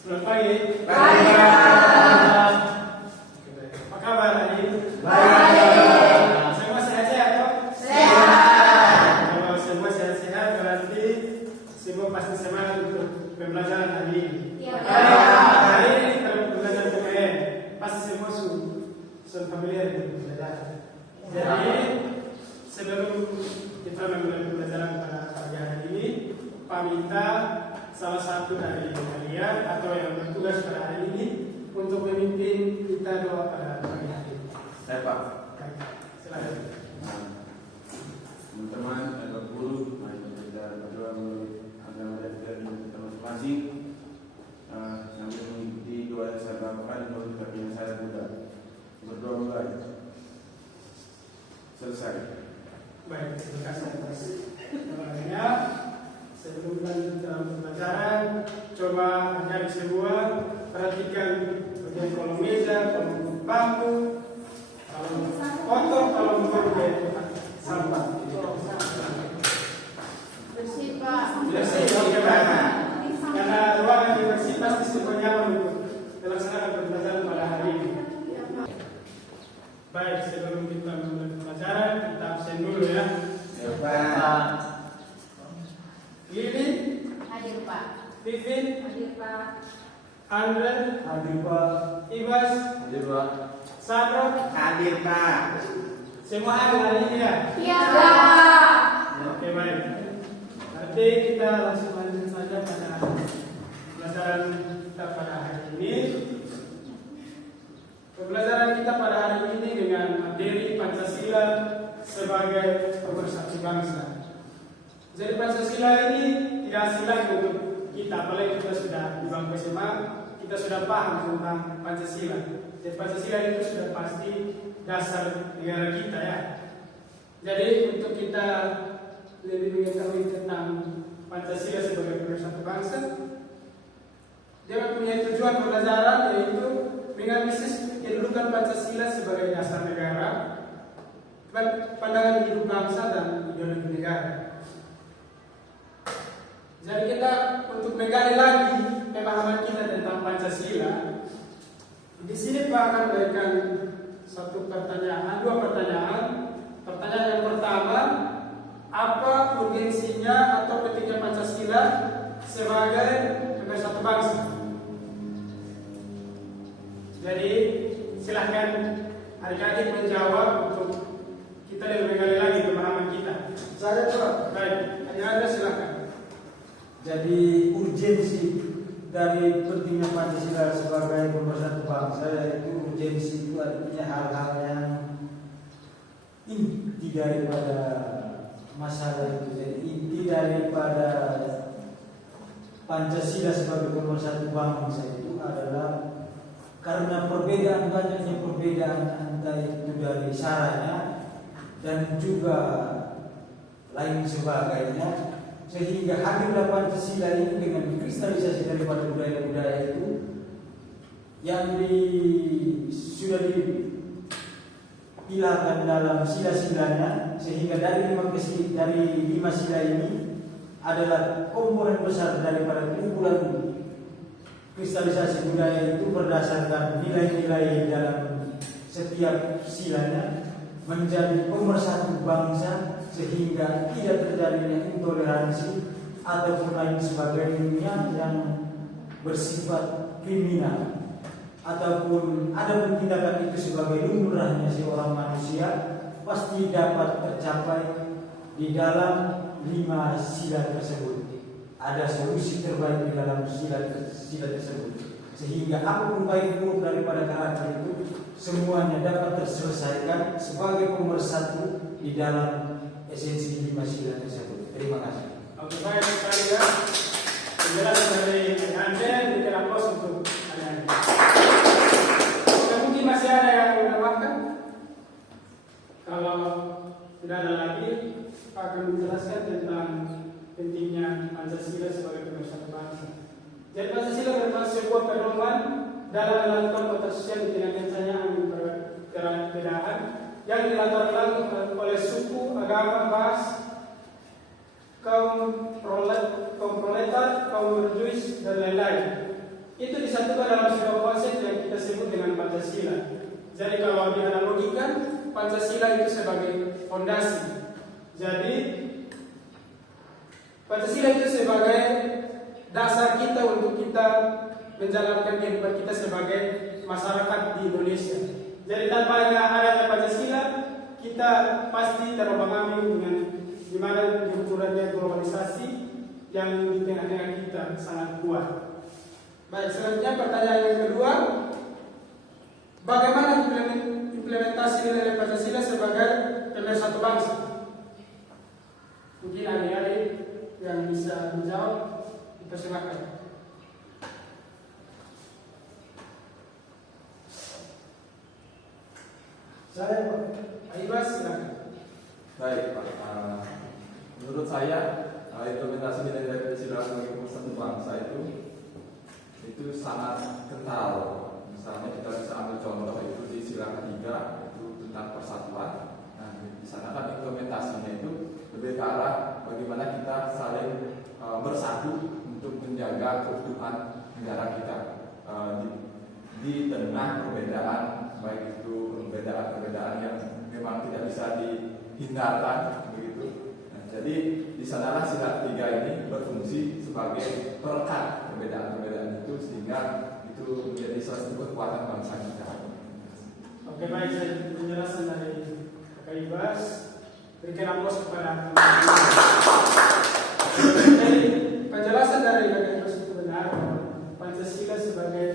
Selamat pagi. Pagi. Apa kabar hari ini? Baik. Semua sehat-sehat toh? Sehat. Kalau semua sehat-sehat berarti semua pasti semangat untuk pembelajaran hari ini. Iya. Hari ini kalau belajar PPN pasti semua sudah familiar dengan pembelajaran. Jadi sebelum kita memulai pembelajaran pada pagi hari ini, Pak minta salah satu dari kalian atau yang bertugas pada hari ini untuk memimpin kita doa pada pagi hari ini. Saya Pak. Baik, silakan. Teman-teman, anak guru, mari kita berdoa melalui agama dan kita masing-masing sambil mengikuti doa yang saya lakukan melalui kakinya saya muda. Berdoa mulai. Selesai. Baik, terima kasih atas doanya. Sebelum lanjut dalam pembelajaran, coba Anda semua perhatikan bagian kolom meja, kolom bangku, kolom kotor, kolom sampah. Bersih, Pak. Bersih, bagaimana? Karena ruangan yang bersih pasti semua nyaman untuk melaksanakan pembelajaran pada hari ini. Baik, sebelum kita mulai pembelajaran, kita absen dulu ya. Ya Pak. Lili, Hadir, Pak. Vivin, Hadir, Pak. Andre, Hadir Pak. Ibas, Hadir Pak. Sandro, Hadir Pak. semua hadir hari ini ya. Iya, Pak. Oke, baik. Nanti kita langsung lanjut saja pada pembelajaran kita pada hari ini. Pembelajaran kita pada hari ini dengan materi Pancasila sebagai pemersatu bangsa. Jadi Pancasila ini tidak asing lagi untuk kita, apalagi kita sudah di bangku SMA, kita sudah paham tentang Pancasila. Jadi Pancasila itu sudah pasti dasar negara kita ya. Jadi untuk kita lebih mengetahui tentang Pancasila sebagai pemersatu bangsa, dia mempunyai tujuan pembelajaran yaitu menganalisis kedudukan Pancasila sebagai dasar negara, pandangan hidup bangsa dan ideologi negara. Jadi kita untuk menggali lagi pemahaman kita tentang Pancasila, di sini Pak akan berikan dua pertanyaan. Pertanyaan yang pertama, apa urgensinya atau pentingnya Pancasila sebagai pemersatu bangsa? Jadi silahkan adik-adik menjawab untuk kita lebih menggali lagi pemahaman kita. Saya Pak. Baik, adik-adik silahkan. Jadi urgensi dari pentingnya Pancasila sebagai pemersatu bangsa, yaitu urgensi itu artinya hal-hal yang inti daripada masalah itu. Jadi inti daripada Pancasila sebagai pemersatu bangsa itu adalah karena banyaknya perbedaan antara itu dari saranya dan juga lain sebagainya, sehingga hadirlah Pancasila ini dengan kristalisasi daripada budaya-budaya itu yang sudah dipilahkan dalam sila-silanya, sehingga dari lima sila ini adalah komponen besar daripada kumpulan kristalisasi budaya itu berdasarkan nilai-nilai dalam setiap silanya menjadi pemersatu bangsa, sehingga tidak terjadinya intoleransi ataupun lain sebagainya yang bersifat kriminal, ataupun ada tindakan itu sebagai lumrahnya seorang manusia pasti dapat tercapai di dalam lima sila tersebut. Ada solusi terbaik di dalam sila tersebut, sehingga apapun baik buruk daripada karakter itu semuanya dapat terselesaikan sebagai pemersatu di dalam esensi lima sila tersebut. Terima kasih. Oke, baik sekali ya. Penjelasan dari Anda diberikan aplaus untuk Anda. Mungkin masih ada yang menambahkan? Kalau tidak ada lagi, Pak akan menjelaskan tentang pentingnya Pancasila sebagai pemersatu bangsa. Jadi Pancasila merupakan sebuah pedoman dalam melakukan kota sosial di tengah kencangnya perbedaan yang dilatar belakang oleh suku, agama, ras, kaum proletar, kaum berjuis dan lain-lain. itu disatukan dalam sebuah konsep yang kita sebut dengan Pancasila. Jadi kalau dianalogikan, Pancasila itu sebagai fondasi. Jadi Pancasila itu sebagai dasar kita untuk kita menjalankan kehidupan kita sebagai masyarakat di Indonesia. Jadi tanpa adanya Pancasila, kita pasti terombang-ambing dengan di mana diukurannya globalisasi yang di tengah-tengah kita sangat kuat. Baik, selanjutnya pertanyaan yang kedua, bagaimana implementasi nilai Pancasila sebagai pemersatu bangsa? Mungkin adik-adik yang bisa menjawab, dipersilakan. Saya Pak. Aibas, silakan. Baik Pak, menurut saya implementasi nilai Pancasila sebagai pemersatu bangsa itu sangat kental. Misalnya kita bisa ambil contoh itu di sila ketiga, itu tentang persatuan. Nah, di sana kan implementasinya itu lebih ke arah bagaimana kita saling bersatu untuk menjaga keutuhan negara kita di tengah perbedaan, baik itu perbedaan yang memang tidak bisa dihindarkan begitu. Nah, jadi di sanalah sila ketiga ini berfungsi sebagai perekat perbedaan-perbedaan itu sehingga itu menjadi salah satu kekuatan bangsa kita. Oke, baik, saya penjelasan dari Kak Ibas. Berikan aplaus kepada jadi penjelasan dari Kak Ibas itu benar. Pancasila sebagai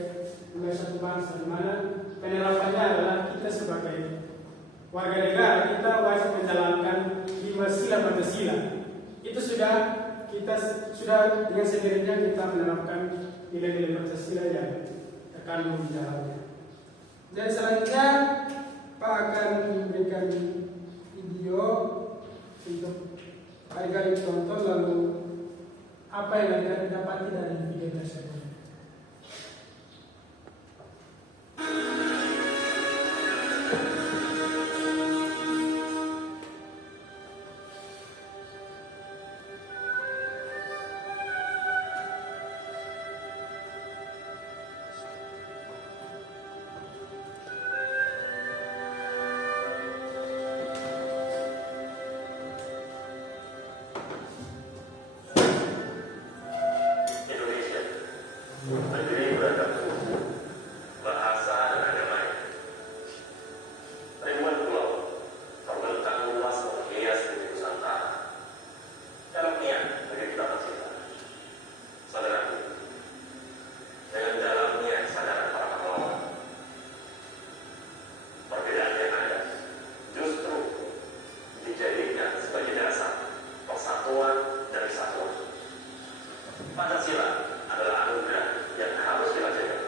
pemersatu bangsa, di mana penerapannya adalah kita sebagai warga negara, kita wajib menjalankan 5 sila Pancasila. Itu kita sudah dengan sendirinya kita menerapkan nilai-nilai Pancasila yang terkandung di dalamnya. Dan selanjutnya Pak akan memberikan video untuk agar ditonton, lalu apa yang akan didapati dari video tersebut. Negeri beragam suku, bahasa dan agama. Ribuan pulau terbentang luas menghias bumi Nusantara. Dalam niat negeri kita tercipta. Saudaraku, dengan dalamnya kesadaran para pahlawan, perbedaan yang ada justru dijadikan sebagai dasar persatuan dari kesatuan. Pancasila adalah anugerah yang harus kita jaga.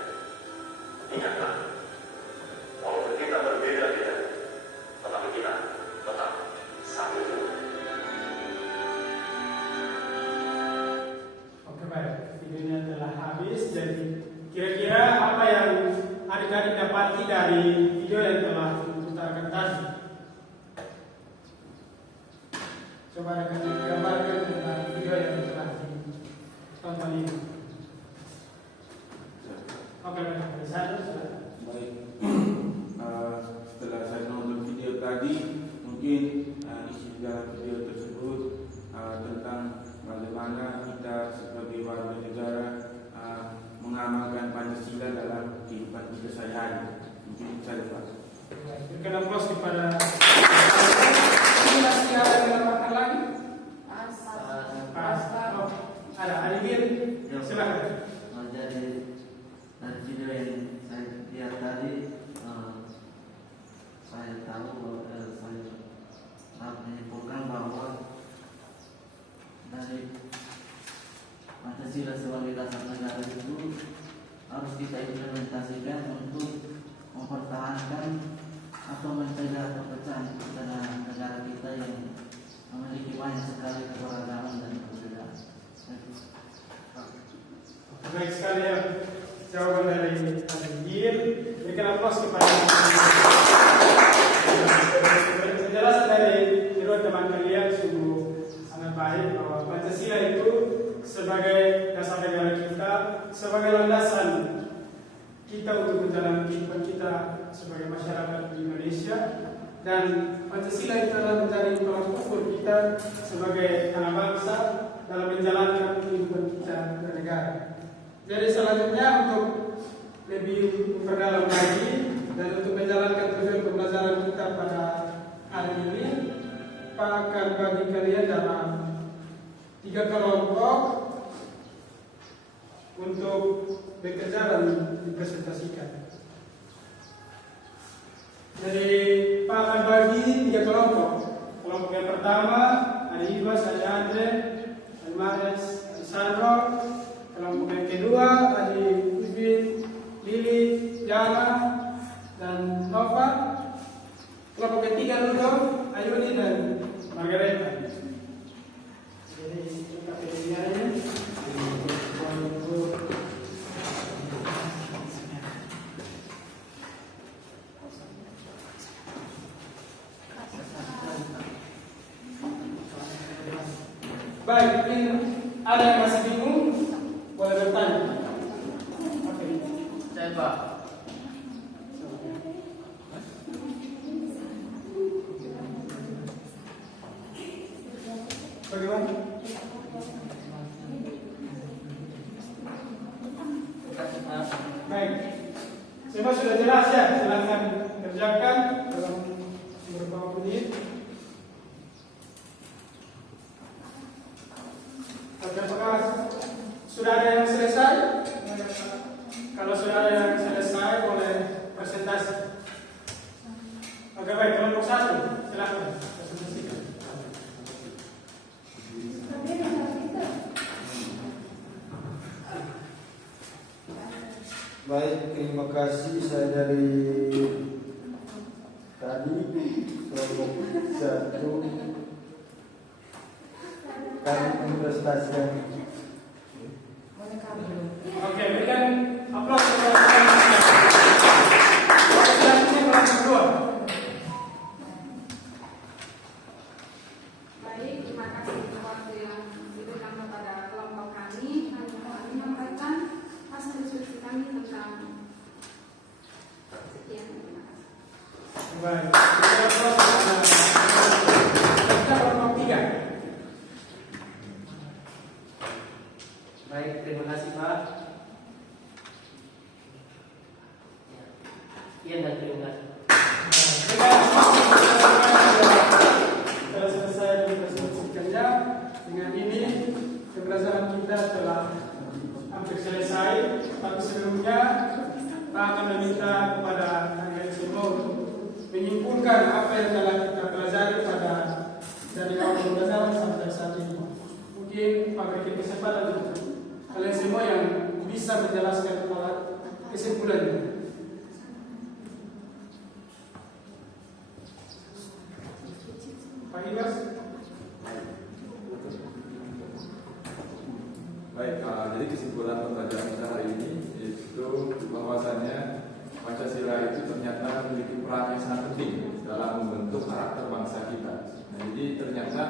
Ingatlah, walaupun kita berbeda-beda, tetapi kita tetap satu juga. Oke, baik, videonya telah habis. Jadi kira-kira apa yang adik-adik dapati dari video yang telah diputarkan tadi? Coba akan digambarkan tentang video yang telah ditonton ini. Oke, baik, dari sana sudah. Baik, setelah saya nonton video tadi, mungkin isi dalam video tersebut tentang bagaimana kita sebagai warga negara mengamalkan Pancasila dalam kehidupan kita sehari-hari. Mungkin saya Pak. Berikan aplaus kepada ini masih ada yang menambahkan lagi? Pas. Oh, ada Adibir. Silakan. Dari video yang saya lihat tadi, saya tahu saya menyimpulkan bahwa dari Pancasila sebagai dasar negara itu harus kita implementasikan untuk mempertahankan atau mencegah perpecahan negara kita yang memiliki banyak sekali keberagaman dan perbedaan. Baik sekali ya jawaban dari Adibir. Berikan aplaus kepada penjelasan dari kedua teman kalian. Sungguh sangat baik bahwa Pancasila itu sebagai dasar negara kita, sebagai sebagai landasan kita untuk menjalani kehidupan kita sebagai masyarakat di Indonesia, dan Pancasila itu adalah menjadi tolak ukur kita sebagai anak bangsa dalam menjalankan kehidupan kita bernegara. Jadi selanjutnya untuk lebih memperdalam lagi dan untuk menjalankan tujuan pembelajaran kita pada hari ini, Pak akan bagi kalian dalam 3 kelompok untuk bekerja dan dipresentasikan. Jadi Pak akan bagi 3 kelompok. Kelompok yang pertama ada Iva, saya Andre, ada Mares, ada Sandro. Kelompok yang kedua ada Ivin, Lili, Jana, dan Nova. Kelompok ketiga Ludo, Ayuni, dan Margareta. Jadi kita pilihnya. Baik, ini ada yang masih bingung, boleh bertanya. Oke. Saya Pak. Bagaimana? Baik, semua sudah jelas ya. Silakan kerjakan dalam beberapa menit. Apakah sudah ada yang selesai? Kalau sudah ada yang selesai, boleh presentasi. Oke, baik, kelompok 1, silakan presentasikan. Baik, terima kasih. Saya dari tadi kelompok 1 kami mempresentasikan. Oke, berikan aplaus kepada kita. Selanjutnya kelompok 2. Baik, terima kasih untuk waktu yang diberikan kepada kelompok kami. Kami menyampaikan hasil diskusi kami tentang sekian. Terima kasih. Baik, berikan aplaus kepada kelompok 3. Baik, terima kasih Pak. Iya dan terima kasih. Setelah selesai dipresentasikannya, dengan ini pembelajaran kita telah hampir selesai. Tapi sebelumnya Pak akan meminta kepada kalian semua untuk menyimpulkan apa yang telah kita pelajari dari awal pembelajaran sampai saat ini. Mungkin Pak beri kesempatan untuk kalian semua yang bisa menjelaskan kesimpulannya. Pak Ibas. Baik, jadi kesimpulan pembelajaran kita hari ini itu bahwasannya Pancasila itu ternyata memiliki peran yang sangat penting dalam membentuk karakter bangsa kita. Nah, jadi ternyata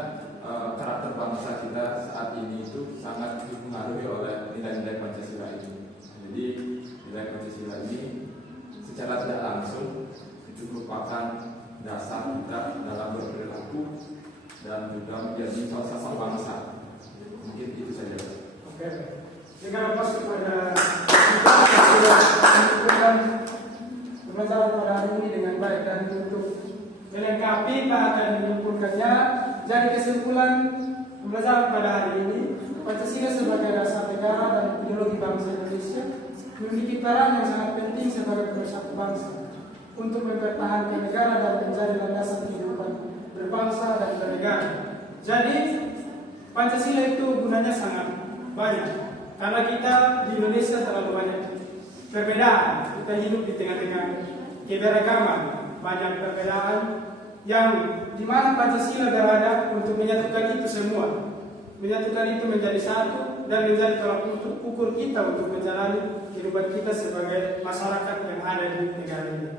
karakter bangsa kita saat ini itu sangat dipengaruhi oleh nilai-nilai Pancasila ini. Jadi nilai Pancasila ini secara tidak langsung itu merupakan dasar kita dalam berperilaku dan juga menjadi falsafah bangsa. Mungkin itu saja. Oke. Dengan aplaus kepada kita yang sudah menyimpulkan pembelajaran pada hari ini dengan baik, dan untuk melengkapi Pak akan menyimpulkannya. Jadi kesimpulan pembelajaran pada hari ini, Pancasila sebagai dasar negara dan ideologi bangsa Indonesia memiliki peran yang sangat penting sebagai pemersatu bangsa untuk mempertahankan negara dan menjadi landasan kehidupan berbangsa dan bernegara. Jadi Pancasila itu gunanya sangat banyak, karena kita di Indonesia terlalu banyak perbedaan. Kita hidup di tengah-tengah keberagaman, banyak perbedaan yang dimana Pancasila berada untuk menyatukan itu semua, menyatukan itu menjadi satu dan menjadi tolak ukur kita untuk menjalani kehidupan kita sebagai masyarakat yang ada di negara ini.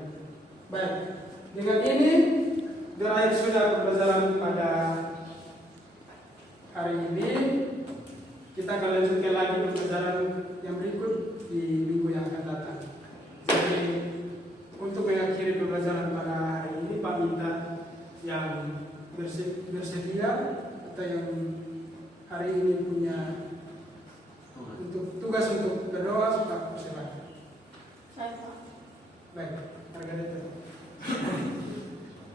Baik, dengan ini berakhir sudah pembelajaran pada hari ini. Kita akan lanjutkan lagi pembelajaran yang berikut bersedia atau yang hari ini punya untuk tugas untuk berdoa suka silakan. Saya Pak. Baik, Margareta.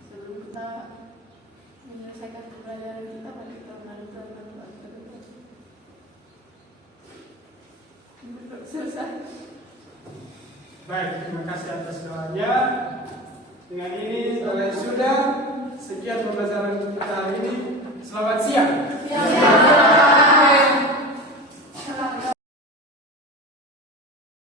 Sebelum kita menyelesaikan pembelajaran kita, mari kita melakukan doa kita dulu. Selesai. Baik, terima kasih atas doanya. Dengan ini sudah sekian pembelajaran kita hari ini. Selamat siang. Siap.